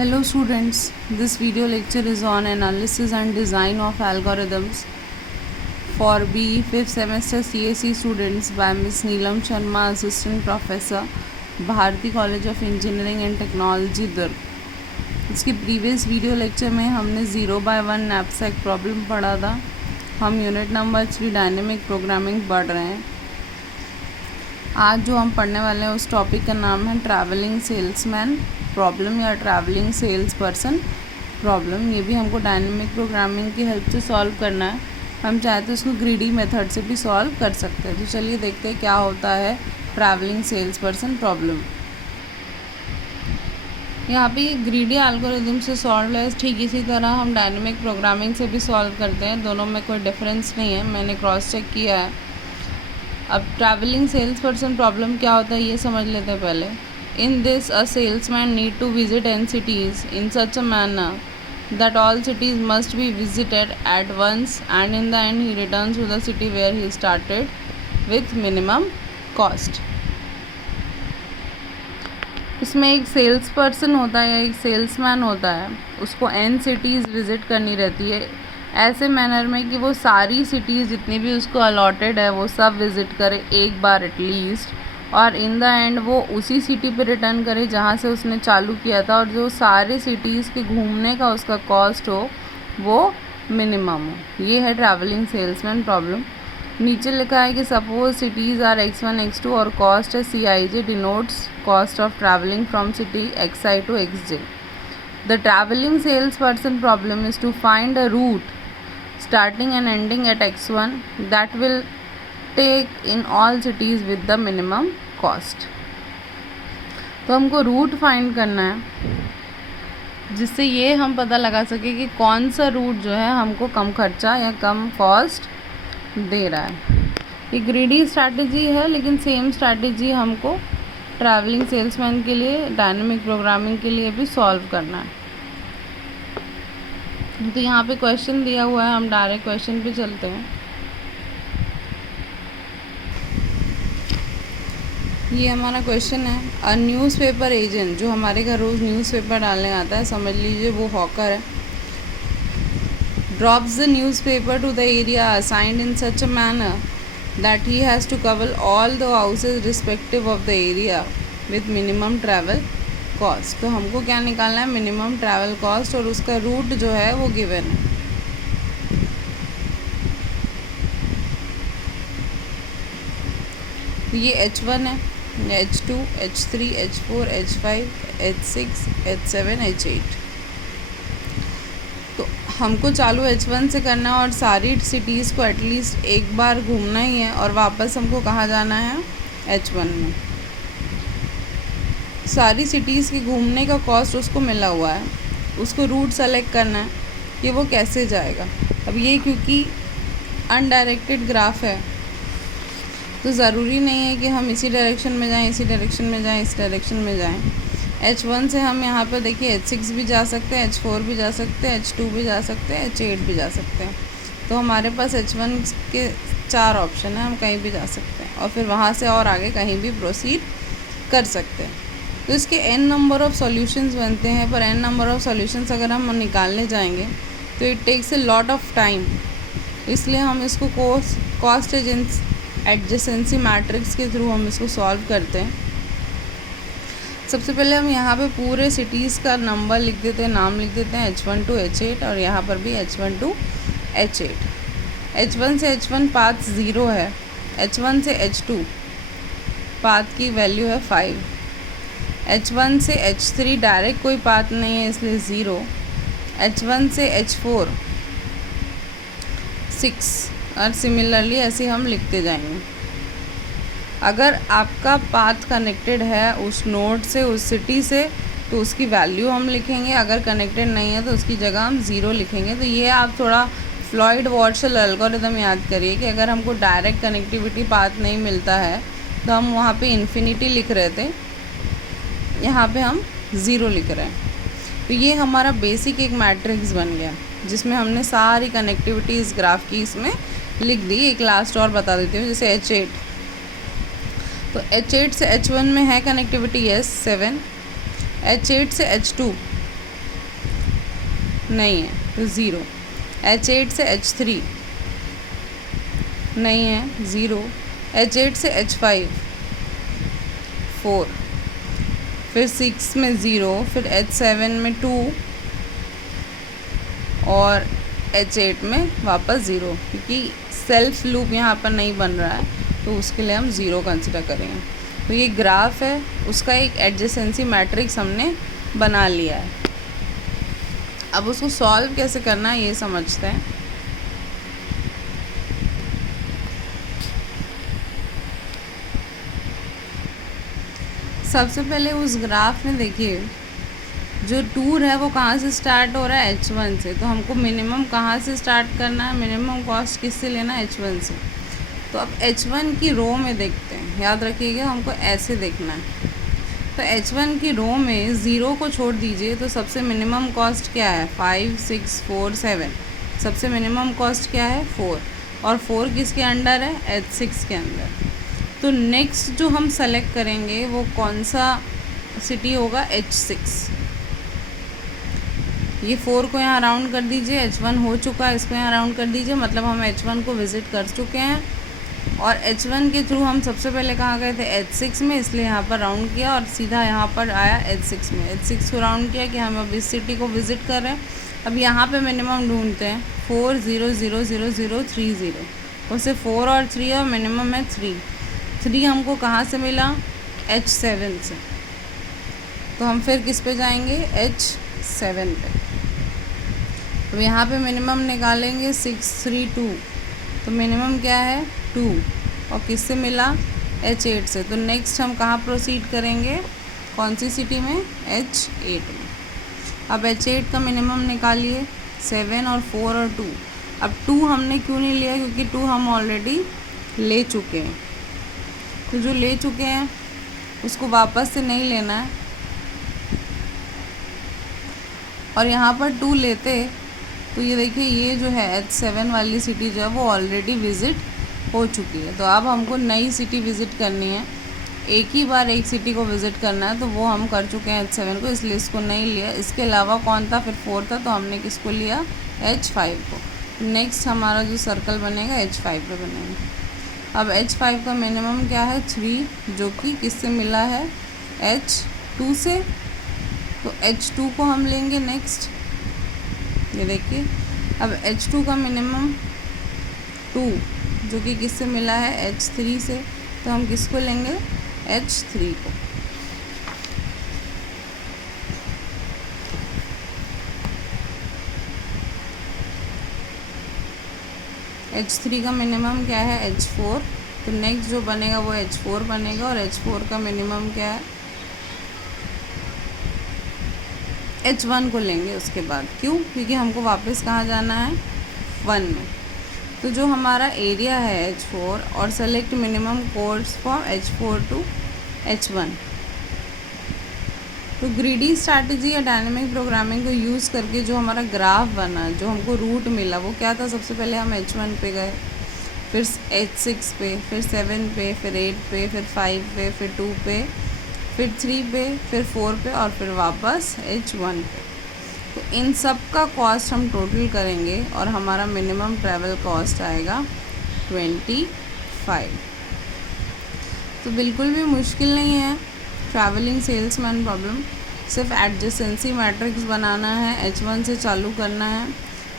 Hello students, this video lecture is on analysis and design of algorithms for BE 5th semester CSE students by Ms. Neelam Sharma, Assistant Professor, Bharati college of engineering and technology Durg. इसके previous video lecture में हमने 0/1 knapsack problem पढ़ा था। हम unit number 3 dynamic programming पढ़ रहे हैं। आज जो हम पढ़ने वाले हैं उस टॉपिक का नाम है ट्रैवलिंग सेल्समैन प्रॉब्लम या ट्रैवलिंग सेल्स पर्सन प्रॉब्लम। ये भी हमको डायनेमिक प्रोग्रामिंग की हेल्प से सॉल्व करना है। हम चाहे तो इसको ग्रीडी मेथड से भी सॉल्व कर सकते हैं। तो चलिए देखते हैं क्या होता है ट्रैवलिंग सेल्स पर्सन प्रॉब्लम। यहाँ पे ये ग्रीडी एल्गोरिथम से सॉल्व है, ठीक इसी तरह हम डायनेमिक प्रोग्रामिंग से भी सॉल्व करते हैं। दोनों में कोई डिफरेंस नहीं है, मैंने क्रॉस चेक किया है। अब ट्रैवलिंग सेल्स पर्सन प्रॉब्लम क्या होता है ये समझ लेते हैं पहले। In this, a salesman need to visit n cities in such a manner that all cities must be visited at once, and in the end he returns to the city where he started with minimum cost. इसमें एक sales person होता है या एक salesman होता है, उसको n cities visit करनी रहती है ऐसे मैनर में कि वो सारी सिटीज़ जितनी भी उसको अलॉटेड है वो सब विज़िट करे एक बार एटलीस्ट, और इन द एंड वो उसी सिटी पे रिटर्न करे जहाँ से उसने चालू किया था, और जो सारे सिटीज़ के घूमने का उसका कॉस्ट हो वो मिनिमम हो। ये है ट्रैवलिंग सेल्समैन प्रॉब्लम। नीचे लिखा है कि suppose cities are x1 x2 और कॉस्ट है CIJ denotes cost of travelling from city xi to xj। The travelling sales person problem is to find a route starting and ending at x1 that will take in all cities with the minimum cost। तो हमको root find करना है जिससे ये हम पता लगा सके कि कौन सा रूट जो है हमको कम खर्चा या कम कॉस्ट दे रहा है। ये ग्रीडी स्ट्रैटेजी है, लेकिन सेम स्ट्रैटेजी हमको ट्रैवलिंग सेल्समैन के लिए डायनेमिक प्रोग्रामिंग के लिए भी सॉल्व करना है। तो यहाँ पे क्वेश्चन दिया हुआ है, हम डायरेक्ट क्वेश्चन पे चलते हैं। ये हमारा क्वेश्चन है, अ न्यूज़पेपर एजेंट, जो हमारे घर रोज़ न्यूज़पेपर डालने आता है, समझ लीजिए वो हॉकर है, drops the newspaper to the area assigned in such a manner that he has to cover all the houses respective of the area with minimum travel cost. तो हमको क्या निकालना है, मिनिमम ट्रैवल कॉस्ट, और उसका root जो है वो गिवन है। ये H1 है, H2, H3, H4, H5, H6, H7, H8। तो हमको चालू H1 से करना है और सारी सिटीज़ को एटलीस्ट एक बार घूमना ही है, और वापस हमको कहाँ जाना है, H1 में। सारी सिटीज़ के घूमने का कॉस्ट उसको मिला हुआ है, उसको रूट सेलेक्ट करना है कि वो कैसे जाएगा। अब ये क्योंकि अनडायरेक्टेड ग्राफ है तो ज़रूरी नहीं है कि हम इसी डायरेक्शन में जाएं, इसी डायरेक्शन में जाएं, इस डायरेक्शन में जाएं। H1 से हम यहाँ पर देखिए H6 भी जा सकते हैं, H4 भी जा सकते हैं, H2 भी जा सकते हैं, H8 भी जा सकते हैं। तो हमारे पास H1 के 4 ऑप्शन हैं, हम कहीं भी जा सकते हैं और फिर वहाँ से और आगे कहीं भी प्रोसीड कर सकते हैं। तो इसके n नंबर ऑफ़ सॉल्यूशंस बनते हैं, पर n नंबर ऑफ़ सॉल्यूशंस अगर हम निकालने जाएंगे तो it takes a lot of time. इसलिए हम इसको कॉस्ट एडजेसेंसी मैट्रिक्स के थ्रू हम इसको सॉल्व करते हैं। सबसे पहले हम यहाँ पे पूरे सिटीज़ का नंबर लिख देते हैं, नाम लिख देते हैं H1 to H8, और यहाँ पर भी H1 to H8। H1 से H1 पाथ 0 है, H1 से H2 पाथ की वैल्यू है 5, H1 से H3 डायरेक्ट कोई पाथ नहीं है इसलिए 0, H1 से H4 6, और सिमिलरली ऐसे हम लिखते जाएंगे। अगर आपका पाथ कनेक्टेड है उस नोड से, उस सिटी से, तो उसकी वैल्यू हम लिखेंगे, अगर कनेक्टेड नहीं है तो उसकी जगह हम 0 लिखेंगे। तो ये आप थोड़ा फ्लॉयड वॉर्शल एल्गोरिथम याद करिए कि अगर हमको डायरेक्ट कनेक्टिविटी पाथ नहीं मिलता है तो हम वहाँ पे इन्फिनिटी लिख रहे थे, यहाँ पे हम 0 लिख रहे हैं। तो ये हमारा बेसिक एक मैट्रिक्स बन गया जिसमें हमने सारी कनेक्टिविटी इस ग्राफ की इसमें लिख दी। एक लास्ट और बता देती हूँ, जैसे H8, तो H8 से H1 में है कनेक्टिविटी यस 7, H8 से H2 नहीं है तो 0, H8 से H3 नहीं है 0, H8 से H5 4, फिर 6 में 0, फिर H7 में 2 और H8 में वापस 0, क्योंकि सेल्फ लूप यहाँ पर नहीं बन रहा है तो उसके लिए हम 0 कंसिडर करेंगे। तो ये ग्राफ है, उसका एक एडजेसेंसी मैट्रिक्स हमने बना लिया है। अब उसको सॉल्व कैसे करना है ये समझते हैं। सबसे पहले उस ग्राफ में देखिए जो टूर है वो कहाँ से स्टार्ट हो रहा है, H1 से। तो हमको मिनिमम कहाँ से स्टार्ट करना है, मिनिमम कॉस्ट किससे लेना है, H1 से। तो अब H1 की रो में देखते हैं, याद रखिएगा हमको ऐसे देखना है। तो H1 की रो में 0 को छोड़ दीजिए तो सबसे मिनिमम कॉस्ट क्या है, 5, 6, 4, 7। सबसे मिनिमम कॉस्ट क्या है, 4, और 4 किसके अंडर है, H6 के अंदर। तो नेक्स्ट जो हम सेलेक्ट करेंगे वो कौन सा सिटी होगा, H6। ये 4 को यहाँ राउंड कर दीजिए, H1 हो चुका है, इसको यहाँ राउंड कर दीजिए, मतलब हम H1 को विज़िट कर चुके हैं। और H1 के थ्रू हम सबसे पहले कहाँ गए थे, H6 में, इसलिए यहाँ पर राउंड किया और सीधा यहाँ पर आया H6 में। H6 को राउंड किया कि हम अब इस सिटी को विज़िट कर रहे हैं। अब यहाँ पे मिनिमम ढूंढते हैं, 4, 0, 0, 0, 0, 3, 0, उससे 4 और 3 और मिनिमम है 3 हमको कहाँ से मिला, H7 से। तो हम फिर किस पे जाएंगे, H7 पे। तो यहाँ पे मिनिमम निकालेंगे 6, 3, 2, तो मिनिमम क्या है 2, और किससे मिला, H8 से। तो नेक्स्ट हम कहाँ प्रोसीड करेंगे, कौन सी सिटी में, H8 में। अब H8 का मिनिमम निकालिए, 7 और 4 और 2। अब 2 हमने क्यों नहीं लिया, क्योंकि 2 हम ऑलरेडी ले चुके हैं। तो जो ले चुके हैं उसको वापस से नहीं लेना है। और यहाँ पर 2 लेते तो ये देखिए ये जो है H7 वाली सिटी जो है वो ऑलरेडी विज़िट हो चुकी है। तो अब हमको नई सिटी विज़िट करनी है, एक ही बार एक सिटी को विज़िट करना है, तो वो हम कर चुके हैं H7 को, इसलिए इसको नहीं लिया। इसके अलावा कौन था, फिर 4 था, तो हमने किसको लिया, H5 को। नेक्स्ट हमारा जो सर्कल बनेगा H5 पे बनेगा। अब H5 का मिनिमम क्या है, 3, जो कि किससे मिला है, H2 से। तो H2 को हम लेंगे नेक्स्ट, ये देखिए। अब H2 का मिनिमम 2, जो कि किससे मिला है, H3 से। तो हम किसको लेंगे, H3 को। H3 का मिनिमम क्या है, H4। तो नेक्स्ट जो बनेगा वो H4 बनेगा, और H4 का मिनिमम क्या है, H1 को लेंगे उसके बाद। क्यों, क्योंकि हमको वापस कहाँ जाना है, 1 में। तो जो हमारा एरिया है H4, और select minimum codes for H4 to H1। तो ग्रीडी स्ट्रैटेजी या डायनेमिक प्रोग्रामिंग को यूज़ करके जो हमारा ग्राफ बना, जो हमको रूट मिला, वो क्या था, सबसे पहले हम H1 पे गए, फिर H6 पे, फिर 7 पे, फिर 8 पे, फिर 5 पे, फिर 2 पे, फिर 3 पे, फिर 4 पे, और फिर वापस H1 पे। तो इन सब का कॉस्ट हम टोटल करेंगे और हमारा मिनिमम ट्रैवल कॉस्ट आएगा 25। तो बिल्कुल भी मुश्किल नहीं है ट्रैवलिंग सेल्समैन प्रॉब्लम। सिर्फ एडजेसेंसी मैट्रिक्स बनाना है, H1 से चालू करना है,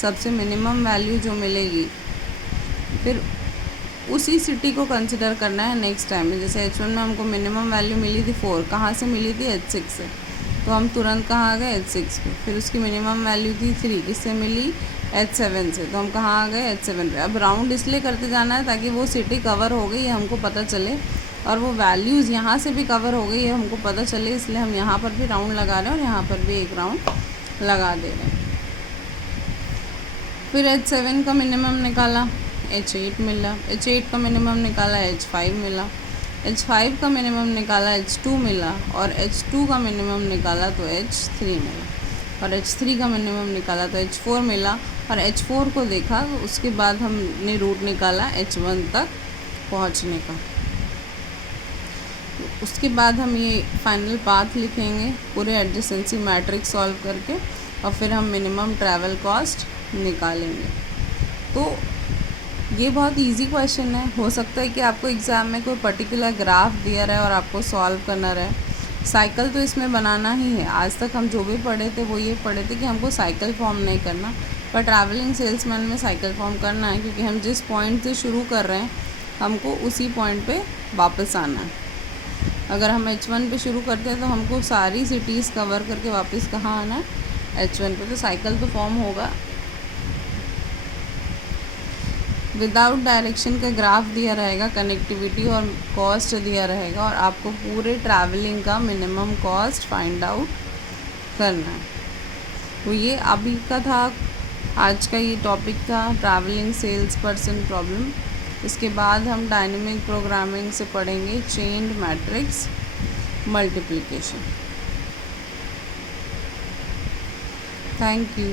सबसे मिनिमम वैल्यू जो मिलेगी फिर उसी सिटी को कंसिडर करना है नेक्स्ट टाइम में। जैसे H1 में हमको मिनिमम वैल्यू मिली थी 4, कहाँ से मिली थी, H6 से। तो हम तुरंत कहाँ आ गए, H6 पे। फिर उसकी मिनिमम वैल्यू थी 3, किससे मिली, H7 से। तो हम कहाँ आ गए, H7 पे। अब राउंड इसलिए करते जाना है ताकि वो सिटी कवर हो गई है हमको पता चले, और वो वैल्यूज़ यहाँ से भी कवर हो गई है हमको पता चले, इसलिए हम यहाँ पर भी राउंड लगा रहे हैं और यहाँ पर भी एक राउंड लगा दे रहे हैं। फिर H7 का मिनिमम निकाला, H8 मिला, H8 का मिनिमम निकाला, H5 मिला, H5 का मिनिमम निकाला, H2 मिला, और H2 का मिनिमम निकाला तो H3 मिला, और H3 का मिनिमम निकाला तो H4 मिला, और H4 को देखा तो उसके बाद हमने रूट निकाला H1 तक पहुंचने का। तो उसके बाद हम ये फाइनल पाथ लिखेंगे पूरे एडजेसेंसी मैट्रिक्स सॉल्व करके। और फिर हम मिनिमम ट्रैवल कॉस्ट निकालेंगे। तो ये बहुत इजी क्वेश्चन है। हो सकता है कि आपको एग्ज़ाम में कोई पर्टिकुलर ग्राफ दिया रहे और आपको सॉल्व करना रहे। साइकिल तो इसमें बनाना ही है। आज तक हम जो भी पढ़े थे वो ये पढ़े थे कि हमको साइकिल फॉर्म नहीं करना, पर ट्रैवलिंग सेल्समैन में साइकिल फॉर्म करना है, क्योंकि हम जिस पॉइंट से शुरू कर रहे हैं हमको उसी पॉइंट पे वापस आना है। अगर हम H1 पे शुरू करते हैं तो हमको सारी सिटीज़ कवर करके वापस कहाँ आना है, H1 पे। तो साइकिल तो फॉर्म होगा। विदाउट डायरेक्शन का ग्राफ दिया रहेगा, कनेक्टिविटी और कॉस्ट दिया रहेगा, और आपको पूरे ट्रैवलिंग का मिनिमम कॉस्ट फाइंड आउट करना है। तो ये अभी का था, आज का ये टॉपिक था ट्रैवलिंग सेल्स पर्सन प्रॉब्लम। इसके बाद हम डायनेमिक प्रोग्रामिंग से पढ़ेंगे chained matrix multiplication. Thank you.